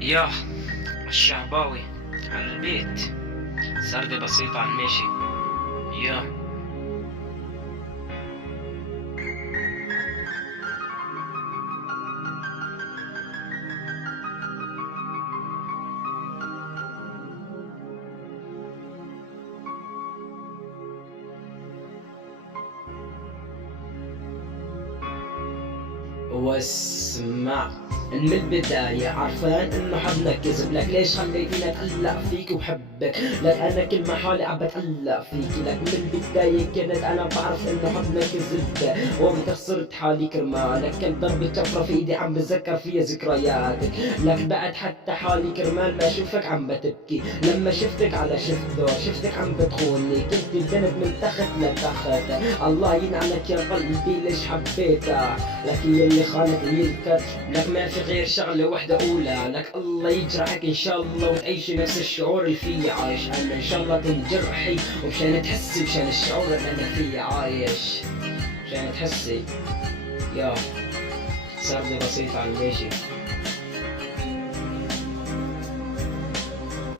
ياه الشعباوي على البيت. سردة بسيطة على المشي. ياه. واسمع من البداية عرفان انه حبنا كذب لك، ليش خليتيني اتقلق فيك وبحبك؟ لك انا كل ما حالي عم بتقلق فيك، لك من البداية كنت انا بعرف انه حبنا كذب، وقت خسرت حالي كرمالك، كنت ضرب كفرة في ايدي عم بتذكر فيها ذكرياتك، لك بعد حتى حالي كرمال ما اشوفك عم بتبكي، لما شفتك على شفتك عم بتخوني، كنت البنت من تحت لتحت، الله ينعمك يا قلبي ليش حبيتك، لك هي اللي خانت ويلكت، لك ما في غير شغلة وحدة أولى، لك الله يجرحك إن شاء الله وتعيشي نفس الشعور اللي فيه عايش أنا، إن شاء الله تنجرحي ومشان تحسي بشان الشعور اللي أنا فيه عايش، مشان تحسي. يا سردة بسيطة على الماشي.